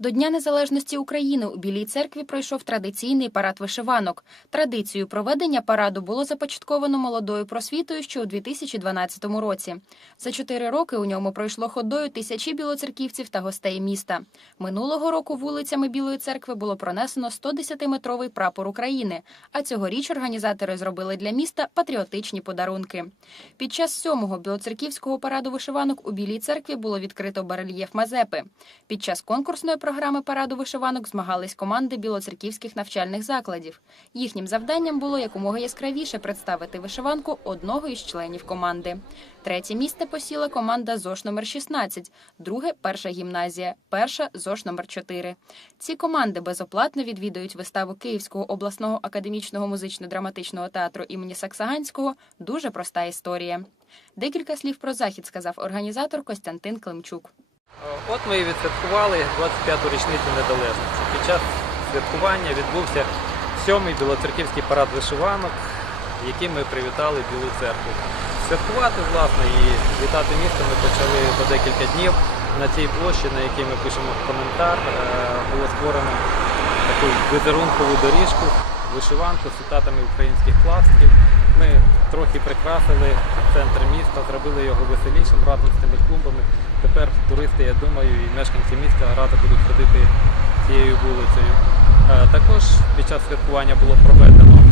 До Дня Незалежності України у Білій церкві пройшов традиційний парад вишиванок. Традицію проведення параду було започатковано молодою просвітою ще у 2012 році. За чотири роки у ньому пройшло ходою тисячі білоцерківців та гостей міста. Минулого року вулицями Білої церкви було пронесено 110-метровий прапор України. А цьогоріч організатори зробили для міста патріотичні подарунки. Під час сьомого білоцерківського параду вишиванок у Білій церкві було відкрито барельєф Мазепи. Під час конкурсної програми параду вишиванок змагались команди білоцерківських навчальних закладів. Їхнім завданням було якомога яскравіше представити вишиванку одного із членів команди. Третє місце посіла команда ЗОШ номер 16, друге перша гімназія, перша ЗОШ номер 4. Ці команди безоплатно відвідують виставу Київського обласного академічного музично-драматичного театру імені Саксаганського. Дуже проста історія. Декілька слів про захід сказав організатор Костянтин Климчук. От ми і відсвяткували 25-ту річницю незалежності. Під час святкування відбувся сьомий білоцерківський парад вишиванок, яким ми привітали Білу церкву. Святкувати, власне, і вітати місто ми почали за декілька днів. На цій площі, на якій ми пишемо коментар, е, було створено таку візерункову доріжку, вишиванку з цитатами українських класиків. Ми трохи прикрасили центр міста, зробили його веселішим разом з тими клумбами. Тепер туристи, я думаю, і мешканці міста радо будуть ходити цією вулицею. Е, Також під час святкування було проведено е,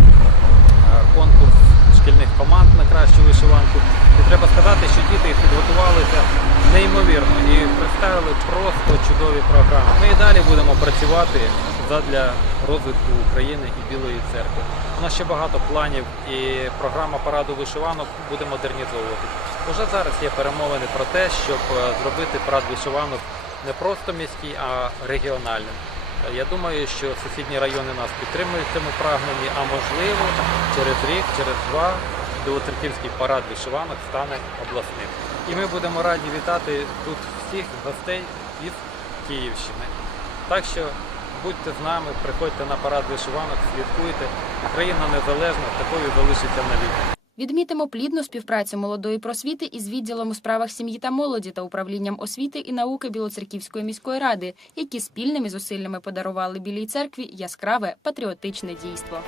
конкурс шкільних команд на кращу вишиванку. І треба сказати, що діти підготувалися неймовірно і представили просто чудові програми. Ми і далі будемо працювати задля розвитку України і Білої церкви. У нас ще багато планів і програма параду вишиванок буде модернізовувати. Уже зараз є перемовини про те, щоб е, зробити парад вишиванок не просто міський, а регіональним. Е, Я думаю, що сусідні райони нас підтримують в цьому прагненні, а можливо, через рік, через два Білоцерківський парад вишиванок стане обласним. І ми будемо раді вітати тут всіх гостей із Київщини. Так що будьте з нами, приходьте на парад вишиванок, слідкуйте. Україна незалежна, такою залишиться навіки. Відмітимо плідну співпрацю молодої просвіти із відділом у справах сім'ї та молоді та управлінням освіти і науки Білоцерківської міської ради, які спільними зусиллями подарували Білій церкві яскраве патріотичне дійство.